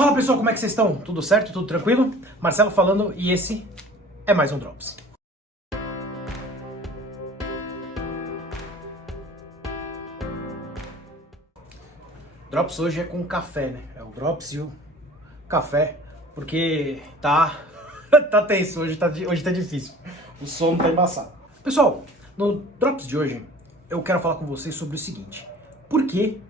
Fala pessoal, como é que vocês estão? Tudo certo? Tudo tranquilo? Marcelo falando e esse é mais um Drops. Drops hoje é com café, né? É o Drops e o café, porque tá tenso, hoje tá difícil. O sono tá embaçado. Pessoal, no Drops de hoje eu quero falar com vocês sobre o seguinte: por que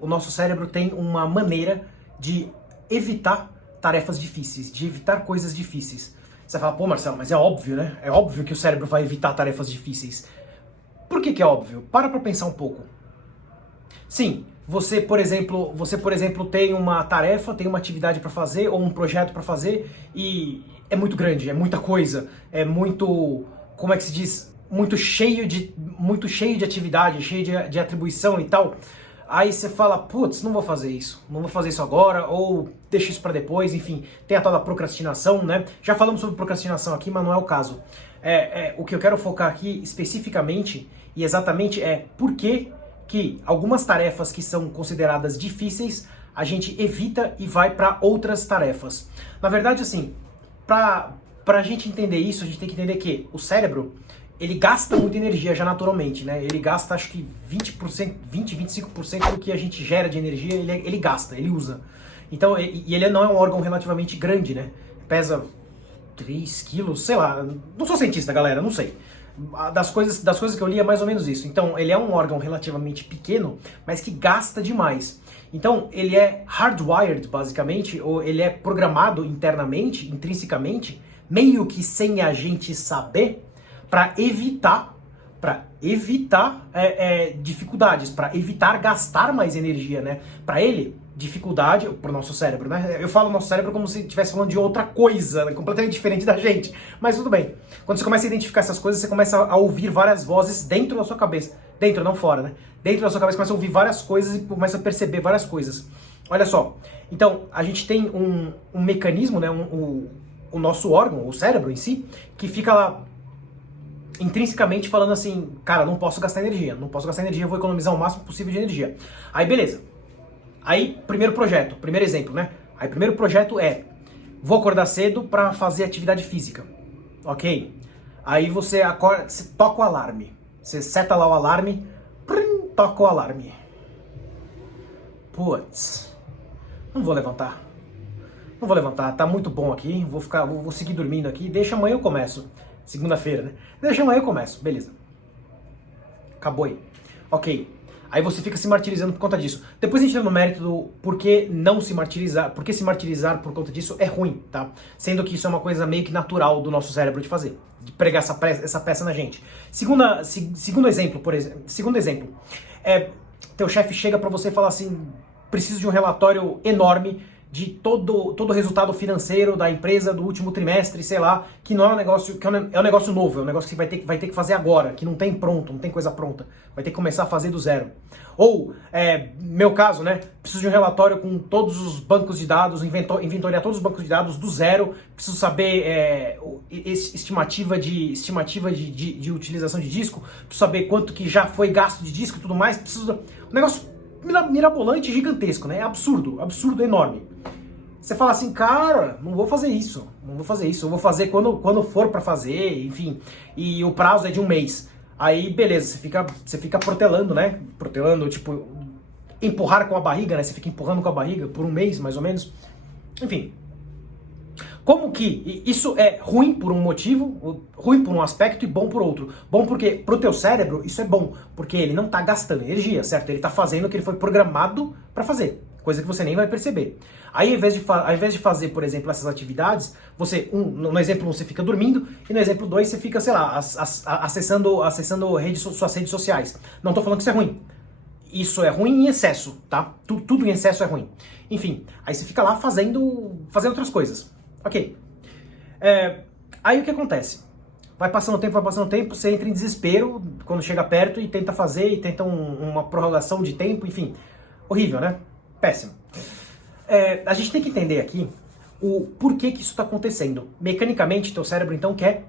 o nosso cérebro tem uma maneira de evitar tarefas difíceis, de evitar coisas difíceis. Você fala, pô Marcelo, mas é óbvio, né? É óbvio que o cérebro vai evitar tarefas difíceis. Por que é óbvio? Para pensar um pouco. Sim, você, por exemplo, tem uma tarefa, tem uma atividade para fazer ou um projeto para fazer e é muito grande, é muita coisa, é muito, como é que se diz? Muito cheio de atividade, cheio de atribuição e tal. Aí você fala, putz, não vou fazer isso agora, ou deixa isso para depois, enfim, tem a tal da procrastinação, né? Já falamos sobre procrastinação aqui, mas não é o caso. O que eu quero focar aqui especificamente e exatamente é por que algumas tarefas que são consideradas difíceis, a gente evita e vai para outras tarefas. Na verdade, assim, pra a gente entender isso, a gente tem que entender que o cérebro, ele gasta muita energia já naturalmente, né? Ele gasta acho que 25% do que a gente gera de energia, ele gasta, ele usa. Então, e ele não é um órgão relativamente grande, né? Pesa 3 quilos, sei lá. Não sou cientista, galera, não sei. Das coisas que eu li é mais ou menos isso. Então, ele é um órgão relativamente pequeno, mas que gasta demais. Então, ele é hardwired, basicamente, ou ele é programado internamente, intrinsecamente, meio que sem a gente saber, para evitar dificuldades, para evitar gastar mais energia, né? Para ele, dificuldade, para o nosso cérebro, né? Eu falo nosso cérebro como se estivesse falando de outra coisa, né? Completamente diferente da gente, mas tudo bem. Quando você começa a identificar essas coisas, você começa a ouvir várias vozes dentro da sua cabeça. Dentro, não fora, né? Dentro da sua cabeça, começa a ouvir várias coisas e começa a perceber várias coisas. Olha só, então, a gente tem um mecanismo, né? O nosso órgão, o cérebro em si, que fica lá intrinsecamente falando assim, cara, não posso gastar energia, eu vou economizar o máximo possível de energia. Aí beleza. Aí, primeiro exemplo, né? Aí primeiro projeto é, vou acordar cedo para fazer atividade física. Ok? Aí você acorda, você toca o alarme. Você seta lá o alarme, toca o alarme. Putz, não vou levantar, tá muito bom aqui, vou seguir dormindo aqui, deixa amanhã eu começo. Segunda-feira, né? Deixa amanhã eu começo, beleza. Acabou aí. Ok. Aí você fica se martirizando por conta disso. Depois a gente entra no mérito do por que não se martirizar, por que se martirizar por conta disso é ruim, tá? Sendo que isso é uma coisa meio que natural do nosso cérebro de fazer, de pregar essa peça na gente. Segundo exemplo, teu chefe chega pra você e fala assim, preciso de um relatório enorme de todo o resultado financeiro da empresa do último trimestre, sei lá, que não é um negócio, que é um negócio novo, é um negócio que vai ter que fazer agora, que não tem pronto, não tem coisa pronta, vai ter que começar a fazer do zero. Ou, meu caso, né, preciso de um relatório com todos os bancos de dados, inventoriar todos os bancos de dados do zero, preciso saber estimativa de utilização de disco, preciso saber quanto que já foi gasto de disco e tudo mais, preciso... Um negócio mirabolante, gigantesco, né? É absurdo, enorme. Você fala assim, cara, não vou fazer isso, eu vou fazer quando for pra fazer, enfim, e o prazo é de 1 mês. Aí, beleza, você fica protelando, né? Protelando, tipo, empurrar com a barriga, né? Você fica empurrando com a barriga por 1 mês, mais ou menos. Enfim. Como que isso é ruim por um motivo, ruim por um aspecto e bom por outro? Bom porque pro teu cérebro isso é bom, porque ele não tá gastando energia, certo? Ele tá fazendo o que ele foi programado para fazer, coisa que você nem vai perceber. Aí, ao invés de fazer, por exemplo, essas atividades, no exemplo 1 você fica dormindo e no exemplo 2 você fica, sei lá, acessando suas redes sociais. Não tô falando que isso é ruim. Isso é ruim em excesso, tá? Tudo em excesso é ruim. Enfim, aí você fica lá fazendo outras coisas. Ok. Aí o que acontece? Vai passando o tempo, você entra em desespero quando chega perto e tenta fazer, e tenta uma prorrogação de tempo, enfim. Horrível, né? Péssimo. A gente tem que entender aqui o porquê que isso está acontecendo. Mecanicamente, teu cérebro então quer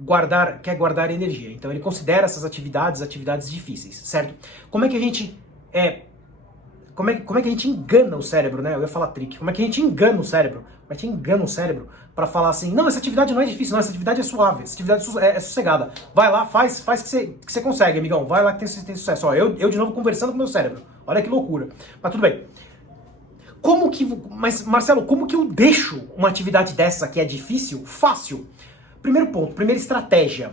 guardar energia. Então ele considera essas atividades difíceis, certo? Como é que a gente como é que a gente engana o cérebro, né? Eu ia falar trick. Como é que a gente engana o cérebro? Como é que a gente engana o cérebro para falar assim, não, essa atividade não é difícil, não, essa atividade é suave, essa atividade é sossegada. Vai lá, faz que você consegue, amigão. Vai lá que tem sucesso. Ó, eu de novo conversando com o meu cérebro. Olha que loucura. Mas tudo bem. Mas, Marcelo, como que eu deixo uma atividade dessa que é difícil, fácil? Primeiro ponto, primeira estratégia.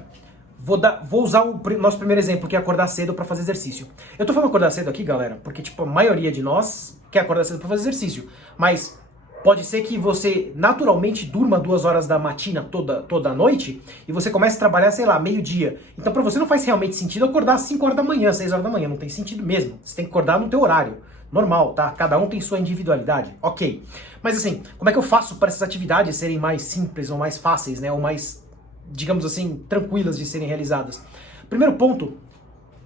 Vou usar o nosso primeiro exemplo, que é acordar cedo para fazer exercício. Eu tô falando acordar cedo aqui, galera, porque tipo, a maioria de nós quer acordar cedo para fazer exercício. Mas pode ser que você naturalmente durma 2 horas da matina toda noite e você comece a trabalhar, sei lá, meio-dia. Então para você não faz realmente sentido acordar às 5 horas da manhã, 6 horas da manhã. Não tem sentido mesmo. Você tem que acordar no teu horário. Normal, tá? Cada um tem sua individualidade. Ok. Mas assim, como é que eu faço para essas atividades serem mais simples ou mais fáceis, né? Ou mais, digamos assim, tranquilas de serem realizadas? Primeiro ponto,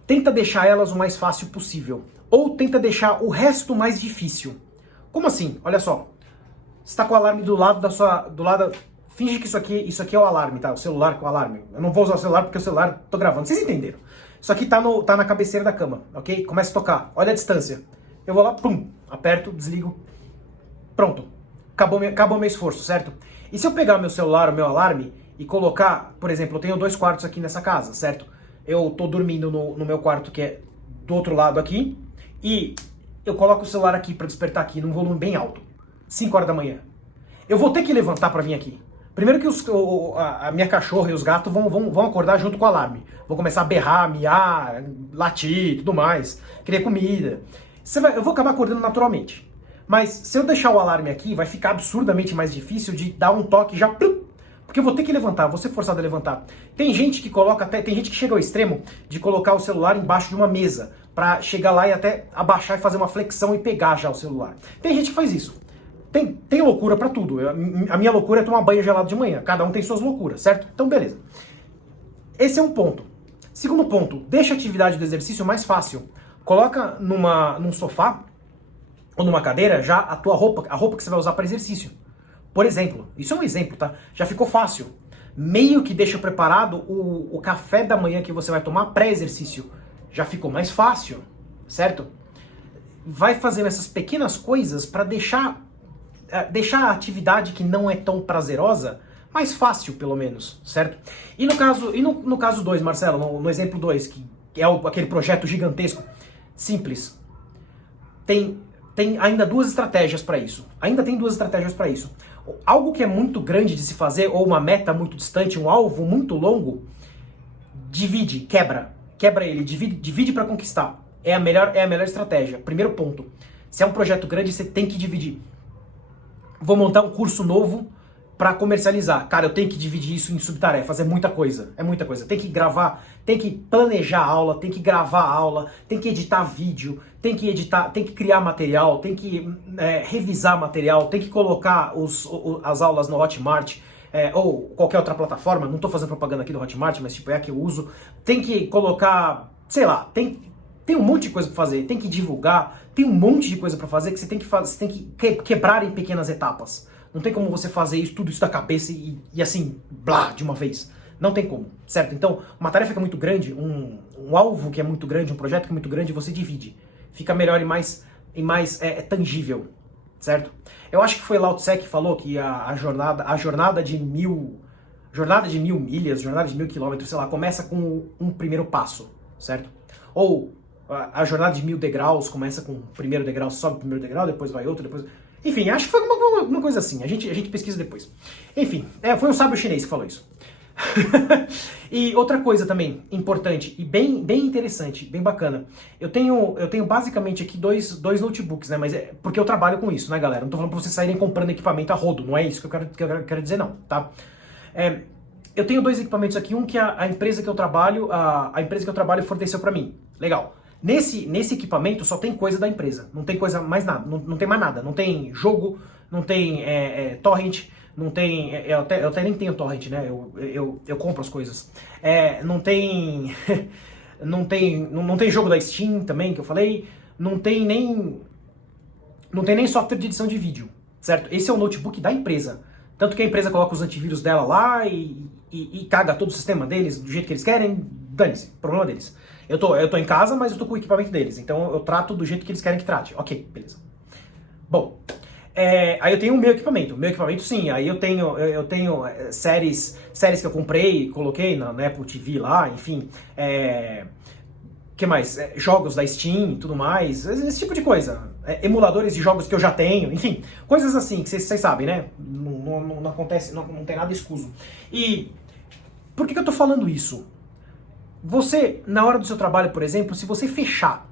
tenta deixar elas o mais fácil possível. Ou tenta deixar o resto mais difícil. Como assim? Olha só. Você está com o alarme do lado da sua... Finge que isso aqui é o alarme, tá? O celular com o alarme. Eu não vou usar o celular porque o celular tô gravando. Vocês entenderam? Isso aqui tá na cabeceira da cama, ok? Começa a tocar. Olha a distância. Eu vou lá, pum, aperto, desligo. Pronto. Acabou meu esforço, certo? E se eu pegar meu celular, o meu alarme, e colocar, por exemplo, eu tenho 2 quartos aqui nessa casa, certo? Eu tô dormindo no meu quarto, que é do outro lado aqui, e eu coloco o celular aqui para despertar aqui num volume bem alto. 5 horas da manhã. Eu vou ter que levantar para vir aqui. Primeiro que a minha cachorra e os gatos vão acordar junto com o alarme. Vão começar a berrar, miar, latir, tudo mais. Querer comida. Eu vou acabar acordando naturalmente. Mas se eu deixar o alarme aqui, vai ficar absurdamente mais difícil de dar um toque já... Porque eu vou ter que levantar, vou ser forçado a levantar. Tem gente que chega ao extremo de colocar o celular embaixo de uma mesa, pra chegar lá e até abaixar e fazer uma flexão e pegar já o celular. Tem gente que faz isso. Tem loucura pra tudo. A minha loucura é tomar banho gelado de manhã. Cada um tem suas loucuras, certo? Então, beleza. Esse é um ponto. Segundo ponto, deixa a atividade do exercício mais fácil. Coloca num sofá ou numa cadeira já a roupa que você vai usar para exercício. Por exemplo, isso é um exemplo, tá? Já ficou fácil. Meio que deixa preparado o café da manhã que você vai tomar pré-exercício. Já ficou mais fácil, certo? Vai fazendo essas pequenas coisas para deixar a atividade que não é tão prazerosa mais fácil, pelo menos, certo? E no caso 2, Marcelo, no exemplo 2, que é aquele projeto gigantesco, simples, tem ainda 2 estratégias para isso. Ainda tem 2 estratégias para isso. Algo que é muito grande de se fazer, ou uma meta muito distante, um alvo muito longo, quebra ele, divide para conquistar. É a melhor estratégia. Primeiro ponto, se é um projeto grande, você tem que dividir. Vou montar um curso novo para comercializar. Cara, eu tenho que dividir isso em subtarefas, é muita coisa. Tem que gravar, tem que planejar a aula, tem que gravar a aula, tem que editar vídeo, tem que criar material, tem que revisar material, tem que colocar as aulas no Hotmart, ou qualquer outra plataforma. Não estou fazendo propaganda aqui do Hotmart, mas tipo, é a que eu uso. Tem que colocar, sei lá, tem um monte de coisa para fazer, tem que divulgar, tem um monte de coisa para fazer que você tem que quebrar em pequenas etapas. Não tem como você fazer tudo isso da cabeça e assim, blá, de uma vez. Não tem como, certo? Então, uma tarefa que é muito grande, um alvo que é muito grande, um projeto que é muito grande, você divide. Fica melhor e mais tangível, certo? Eu acho que foi Lao Tse que falou que a jornada de 1000 milhas, jornada de 1000 quilômetros, sei lá, começa com um primeiro passo, certo? Ou a jornada de 1000 degraus começa com o primeiro degrau, sobe o primeiro degrau, depois vai outro, depois... Enfim, acho que foi uma coisa assim, a gente pesquisa depois. Enfim, foi um sábio chinês que falou isso. E outra coisa também importante e bem interessante, bem bacana. Eu tenho basicamente aqui dois notebooks, né? Mas porque eu trabalho com isso, né, galera? Não tô falando pra vocês saírem comprando equipamento a rodo, não é isso que eu quero dizer, não, tá? Eu tenho 2 equipamentos aqui, um que a empresa que eu trabalho, a empresa que eu trabalho forneceu pra mim. Legal. Nesse equipamento só tem coisa da empresa, não tem coisa mais nada, não tem mais nada, não tem jogo, não tem torrent, não tem, eu até nem tenho torrent, né, eu compro as coisas, não tem jogo da Steam também, que eu falei, não tem nem software de edição de vídeo, certo? Esse é o notebook da empresa, tanto que a empresa coloca os antivírus dela lá e caga todo o sistema deles do jeito que eles querem, dane-se, problema deles. Eu tô em casa, mas eu tô com o equipamento deles, então eu trato do jeito que eles querem que trate. Ok, beleza. Bom, aí eu tenho o meu equipamento. Sim, aí eu tenho séries que eu comprei, coloquei na Apple TV lá, enfim. Que mais? Jogos da Steam e tudo mais, esse tipo de coisa. Emuladores de jogos que eu já tenho, enfim. Coisas assim, que vocês sabem, né? Não acontece, não tem nada escuso. E por que eu tô falando isso? Você, na hora do seu trabalho, por exemplo, se você fechar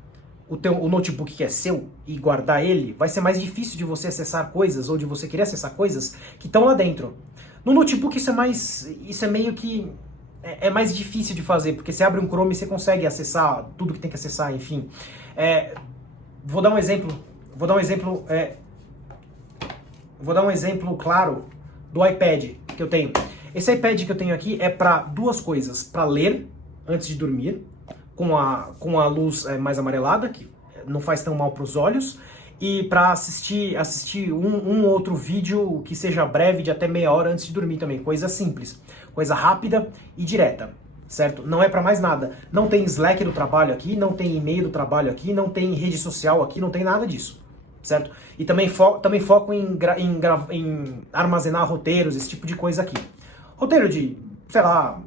o notebook que é seu e guardar ele, vai ser mais difícil de você acessar coisas ou de você querer acessar coisas que estão lá dentro. No notebook isso é meio que mais difícil de fazer, porque você abre um Chrome e você consegue acessar tudo que tem que acessar, enfim. Vou dar um exemplo claro do iPad que eu tenho. Esse iPad que eu tenho aqui é para duas coisas: para ler antes de dormir, com a luz mais amarelada, que não faz tão mal para os olhos, e para assistir um outro vídeo que seja breve, de até meia hora antes de dormir também. Coisa simples, coisa rápida e direta, certo? Não é para mais nada. Não tem Slack do trabalho aqui, não tem e-mail do trabalho aqui, não tem rede social aqui, não tem nada disso, certo? E também foco em armazenar roteiros, esse tipo de coisa aqui. Roteiro de, sei lá,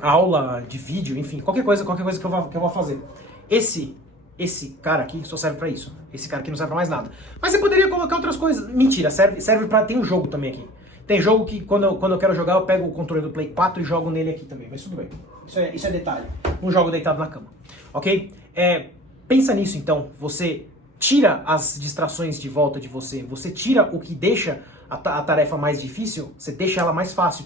aula de vídeo, enfim, qualquer coisa que eu vou fazer. Esse cara aqui só serve pra isso. Esse cara aqui não serve pra mais nada. Mas você poderia colocar outras coisas. Mentira, serve pra... Tem um jogo também aqui. Tem jogo que quando eu quero jogar, eu pego o controle do Play 4 e jogo nele aqui também. Mas tudo bem. Isso é detalhe. Um jogo deitado na cama. Ok? Pensa nisso então. Você tira as distrações de volta de você. Você tira o que deixa a tarefa mais difícil. Você deixa ela mais fácil.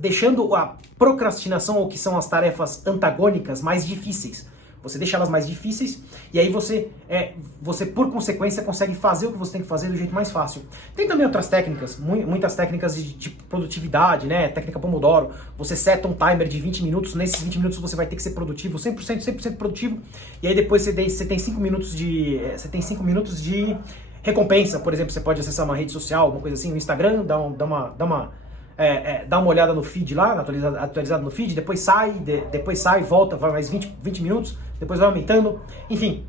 Deixando a procrastinação, ou que são as tarefas antagônicas, mais difíceis. Você deixa elas mais difíceis e aí você por consequência consegue fazer o que você tem que fazer do jeito mais fácil. Tem também outras técnicas, muitas técnicas de produtividade, né? Técnica Pomodoro. Você seta um timer de 20 minutos, nesses 20 minutos você vai ter que ser produtivo, 100% produtivo, e aí depois você tem 5 minutos de recompensa. Por exemplo, você pode acessar uma rede social, uma coisa assim, no Instagram, dá uma olhada no feed lá, atualizado no feed, depois sai, volta, vai mais 20 minutos, depois vai aumentando, enfim.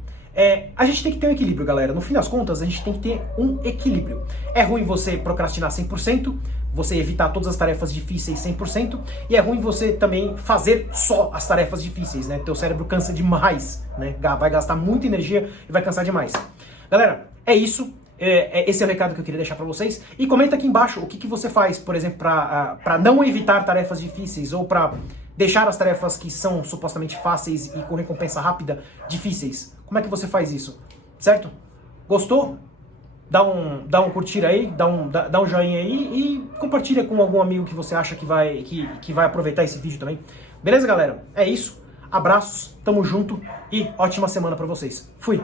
A gente tem que ter um equilíbrio, galera. No fim das contas, a gente tem que ter um equilíbrio. É ruim você procrastinar 100%, você evitar todas as tarefas difíceis 100%, e é ruim você também fazer só as tarefas difíceis, né? Teu cérebro cansa demais, né? Vai gastar muita energia e vai cansar demais. Galera, é isso. Esse é o recado que eu queria deixar pra vocês. E comenta aqui embaixo o que você faz, por exemplo, pra não evitar tarefas difíceis, ou pra deixar as tarefas que são supostamente fáceis e com recompensa rápida difíceis. Como é que você faz isso? Certo? Gostou? Dá um curtir aí, dá um joinha aí e compartilha com algum amigo que você acha que vai aproveitar esse vídeo também. Beleza, galera? É isso. Abraços, tamo junto e ótima semana pra vocês. Fui!